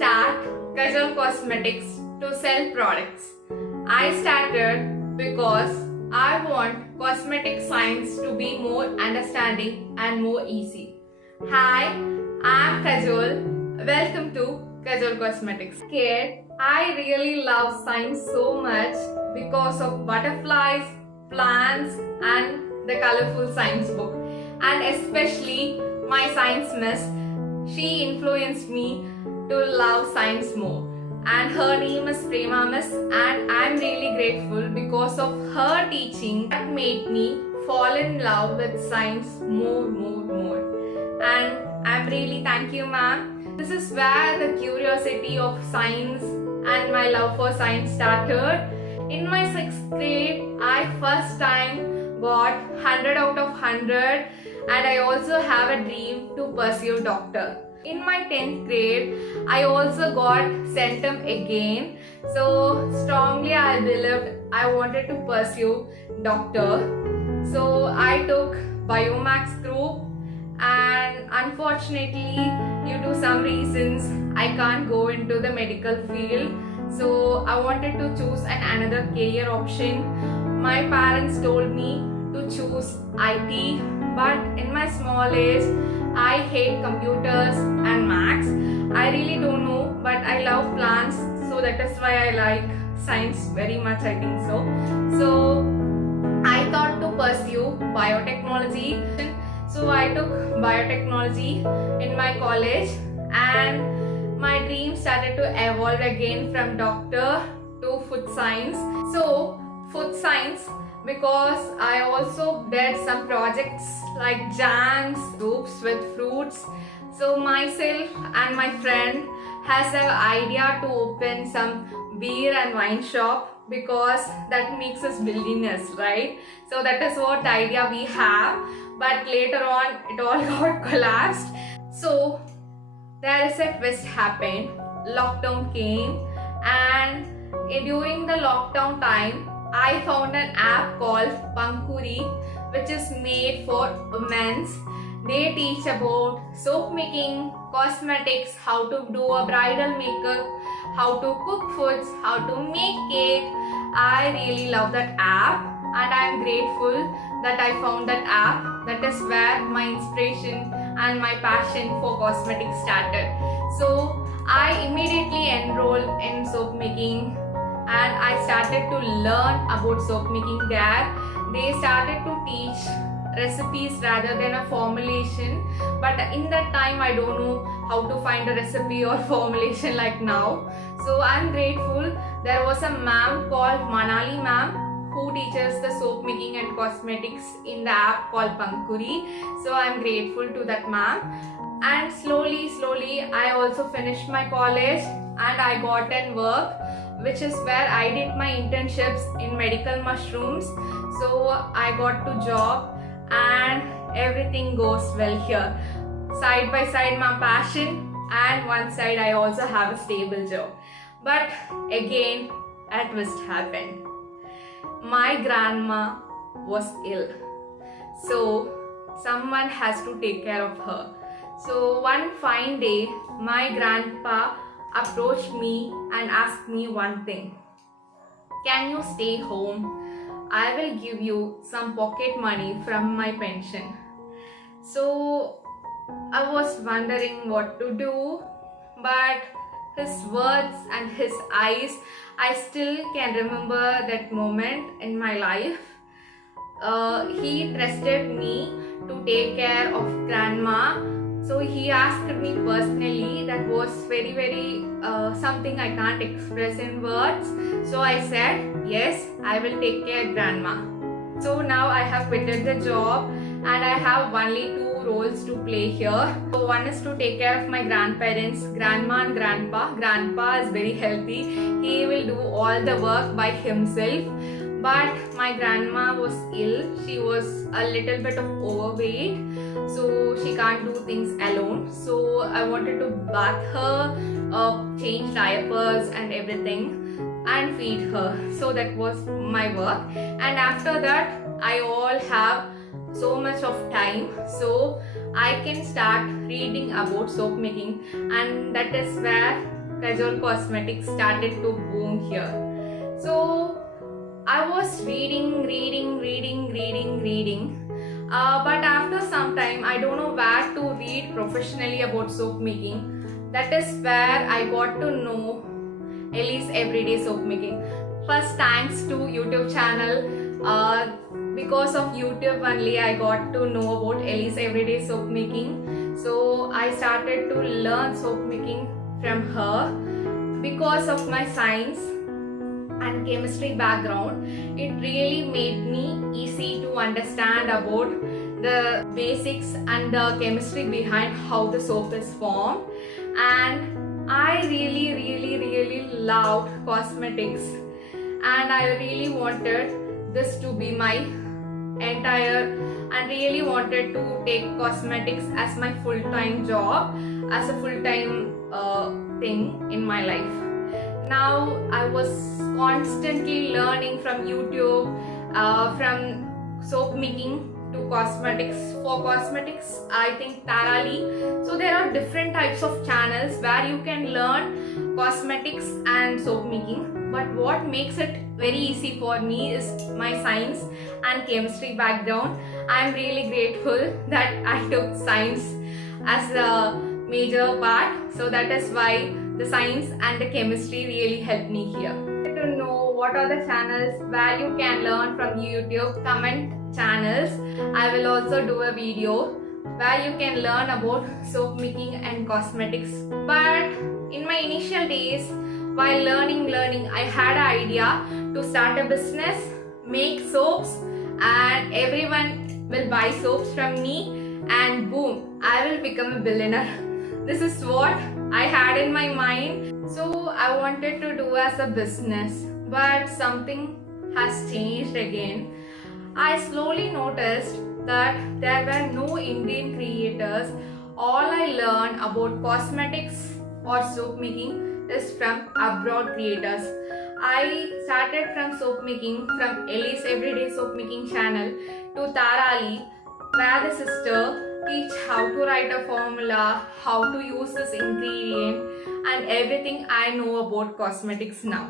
start Kajal Cosmetics to sell products. I started because I want cosmetic science to be more understanding and more easy. Hi, I'm Kajol. Welcome to Kajol Cosmetics. Kid, I really love science so much because of butterflies, plants, and the colorful science book. And especially my science miss, she influenced me to love science more. And her name is Prema Miss, and I'm really grateful because of her teaching that made me fall in love with science more. And I'm really thank you, ma'am. This is where the curiosity of science and my love for science started. In my 6th grade, I first time got 100 out of 100, and I also have a dream to pursue doctor. In my 10th grade, I also got centum again. So strongly I believed I wanted to pursue doctor. So I took Biomax group, and unfortunately due to some reasons I can't go into the medical field. So I wanted to choose another career option. My parents told me to choose IT, but in my small age I hate computers and maths. I really don't know, but I love plants, so that is why I like science very much, I think so. So I thought to pursue biotechnology. So I took biotechnology in my college, and my dream started to evolve again from doctor to food science. So food science, because I also did some projects like jams, soups with fruits. So myself and my friend has the idea to open some beer and wine shop, because that makes us billionaires, right? So that is what the idea we have, but later on it all got collapsed. So there is a twist happened. Lockdown came, and during the lockdown time I found an app called Pankuri, which is made for women. They teach about soap making, cosmetics, how to do a bridal makeup, how to cook foods, how to make cake. I really love that app, and I am grateful that I found that app. That is where my inspiration and my passion for cosmetics started. So I immediately enrolled in soap making, and I started to learn about soap making there. They started to teach recipes rather than a formulation, but in that time I don't know how to find a recipe or formulation like now. So I'm grateful there was a ma'am called Manali ma'am who teaches the soap making and cosmetics in the app called Pankuri. So I'm grateful to that ma'am. And slowly I also finished my college, and I got an work, which is where I did my internships in medical mushrooms. So I got to job, and everything goes well here. Side by side my passion, and one side I also have a stable job. But again a twist happened. My grandma was ill, so someone has to take care of her. So one fine day my grandpa approached me and asked me one thing: can you stay home? I will give you some pocket money from my pension. So I was wondering what to do, but his words and his eyes, I still can remember that moment in my life. He trusted me to take care of grandma. So he asked me personally. That was very something I can't express in words. So I said, yes, I will take care grandma. So now I have quitted the job, and I have only 2 roles to play here. So one is to take care of my grandparents, grandma and grandpa. Grandpa is very healthy. He will do all the work by himself. But my grandma was ill. She was a little bit of overweight, so she can't do things alone. So I wanted to bath her, change diapers and everything, and feed her. So that was my work. And after that I all have so much of time, so I can start reading about soap making, and that is where Kajol Cosmetics started to boom here. So I was reading, but after some time, I don't know where to read professionally about soap making. That is where I got to know Ellie's Everyday Soap Making. First, thanks to YouTube channel. Because of YouTube only, I got to know about Ellie's Everyday Soap Making. So I started to learn soap making from her. Because of my science and chemistry background, it really made me easy to understand about the basics and the chemistry behind how the soap is formed. And I really loved cosmetics, and I really wanted this to be my entire, and really wanted to take cosmetics as my full-time job, as a full-time thing in my life. Now I was constantly learning from YouTube, from soap making to cosmetics. For cosmetics, I think Tara Lee. So there are different types of channels where you can learn cosmetics and soap making. But what makes it very easy for me is my science and chemistry background. I'm really grateful that I took science as a major part. So that is why the science and the chemistry really helped me here. To know what are the channels where you can learn from YouTube, comment channels. I will also do a video where you can learn about soap making and cosmetics. But in my initial days, while learning, I had an idea to start a business, make soaps, and everyone will buy soaps from me, and boom, I will become a billionaire. This is what I had in my mind. So I wanted to do as a business, but something has changed again. I slowly noticed that there were no Indian creators. All I learned about cosmetics or soap making is from abroad creators. I started from soap making from Ellie's Everyday Soap Making channel to Tara Lee, where the sister teach how to write a formula, how to use this ingredient, and everything I know about cosmetics now.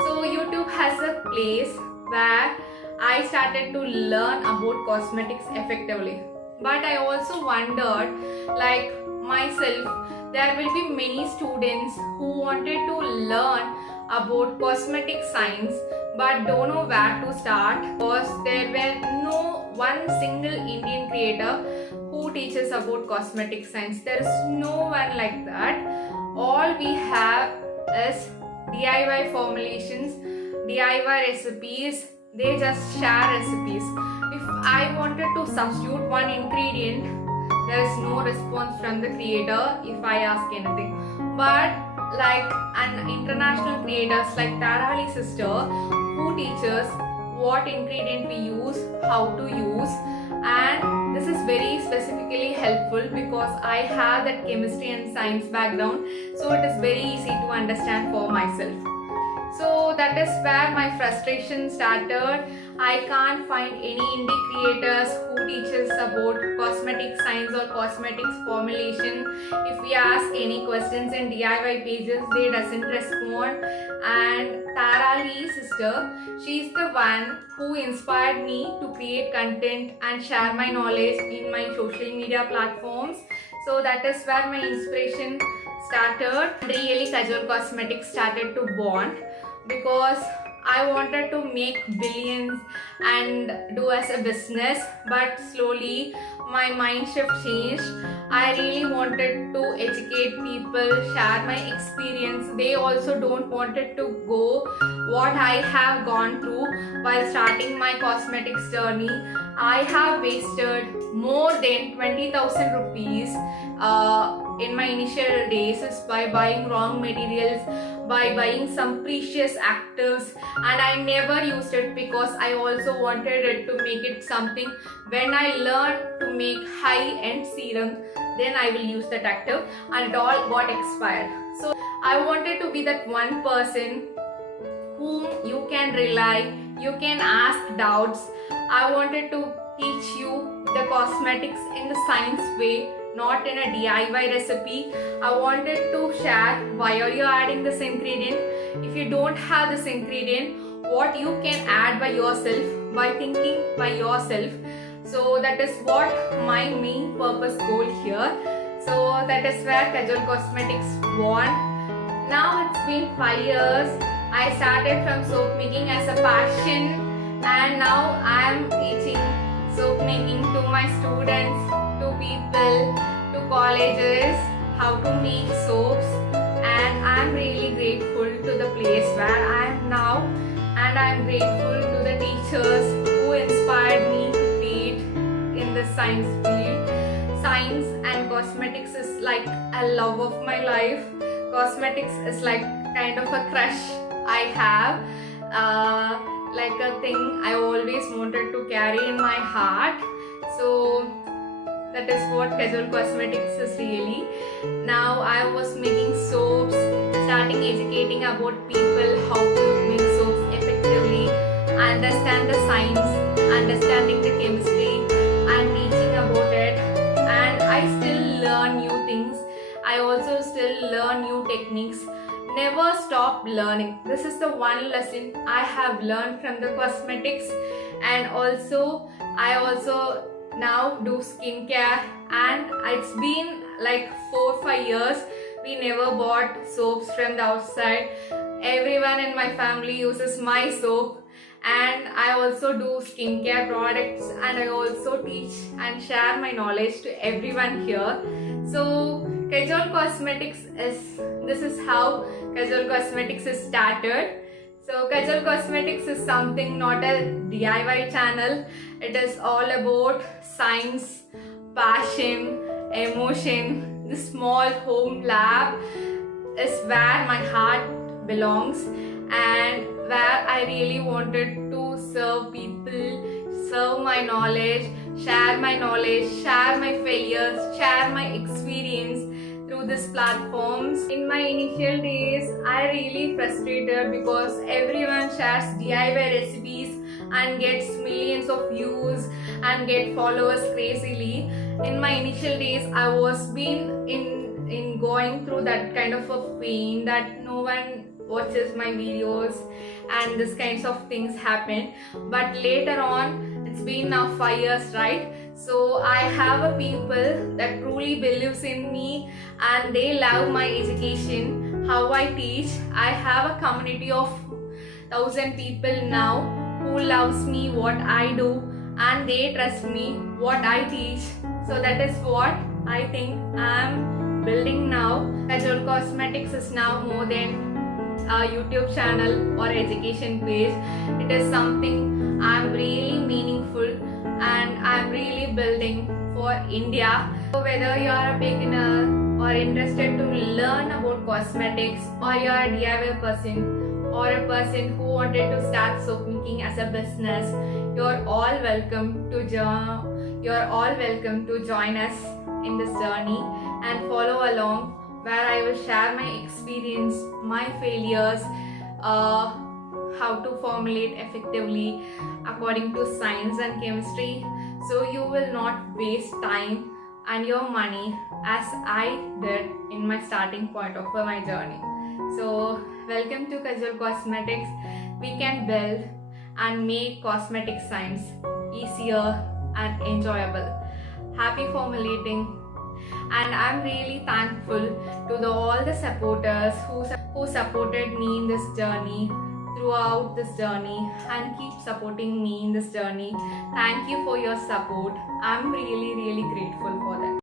So YouTube has a place where I started to learn about cosmetics effectively. But I also wondered, like myself, there will be many students who wanted to learn about cosmetic science but don't know where to start, because there were no one single Indian creator who teaches about cosmetic science. There is no one like that. All we have is DIY formulations, DIY recipes. They just share recipes. If I wanted to substitute one ingredient, there is no response from the creator if I ask anything. But like an international creators like Tara Lee sister, who teaches what ingredient we use, how to use, and this is very specifically helpful because I have that chemistry and science background, so it is very easy to understand for myself. So that is where my frustration started. I can't find any indie creators who teaches about cosmetic science or cosmetics formulation. If we ask any questions in DIY pages, they doesn't respond. And Tara Lee sister, she's the one who inspired me to create content and share my knowledge in my social media platforms. So that is where my inspiration started. Really, Kajol Cosmetics started to bond because I wanted to make billions and do as a business, but slowly my mind shift changed. I really wanted to educate people, share my experience. They also don't wanted to go what I have gone through while starting my cosmetics journey. I have wasted more than 20,000 rupees in my initial days by buying wrong materials, by buying some precious actives, and I never used it because I also wanted it to make it something. When I learned to make high-end serum, then I will use that active, and it all got expired. So I wanted to be that one person whom you can rely, you can ask doubts. I wanted to teach you the cosmetics in the science way, not in a DIY recipe. I wanted to share why are you adding this ingredient. If you don't have this ingredient, what you can add by yourself, by thinking by yourself. So that is what my main purpose goal here. So that is where Kajol Cosmetics born. Now it's been 5 years. I started from soap making as a passion, and now I am teaching soap making to my students, to people, to colleges, how to make soaps, and I am really grateful to the place where I am now, and I am grateful to the teachers who inspired me to create in the science field. Science and cosmetics is like a love of my life. Cosmetics is like kind of a crush I have, like a thing I always wanted to carry in my heart. So that is what Kajol Cosmetics is really. Now I was making soaps, starting educating about people how to make soaps effectively, understand the science, understanding the chemistry, and teaching about it. And I still learn new things. I also still learn new techniques. Never stop learning. This is the one lesson I have learned from the cosmetics. And also I also now do skincare, and it's been like 4-5 years we never bought soaps from the outside. Everyone in my family uses my soap, and I also do skincare products, and I also teach and share my knowledge to everyone here. So Kajol Cosmetics this is how Kajol Cosmetics is started. So Kajol Cosmetics is something, not a DIY channel. It is all about science, passion, emotion. The small home lab is where my heart belongs, and where I really wanted to serve people, serve my knowledge, share my failures, share my experience through these platforms. In my initial days, I really frustrated because everyone shares DIY recipes and gets millions of views and get followers crazily. In my initial days, I was been in going through that kind of a pain that no one watches my videos and this kinds of things happen. But later on, it's been now 5 years, right? So I have a people that truly believes in me, and they love my education, how I teach. I have a community of 1,000 people now who loves me, what I do, and they trust me, what I teach. So that is what I think I'm building now. Kajol Cosmetics is now more than a YouTube channel or education page. It is something I'm really meaningful, and I'm really building for India. So whether you are a beginner or interested to learn about cosmetics, or you are a DIY person, or a person who wanted to start soap making as a business, you're all welcome to join us in this journey and follow along, where I will share my experience, my failures, how to formulate effectively according to science and chemistry, so you will not waste time and your money as I did in my starting point of my journey. So welcome to Kajol Cosmetics. We can build and make cosmetic science easier and enjoyable. Happy formulating. And I'm really thankful to all the supporters who supported me in this journey, throughout this journey, and keep supporting me in this journey. Thank you for your support. I'm really grateful for that.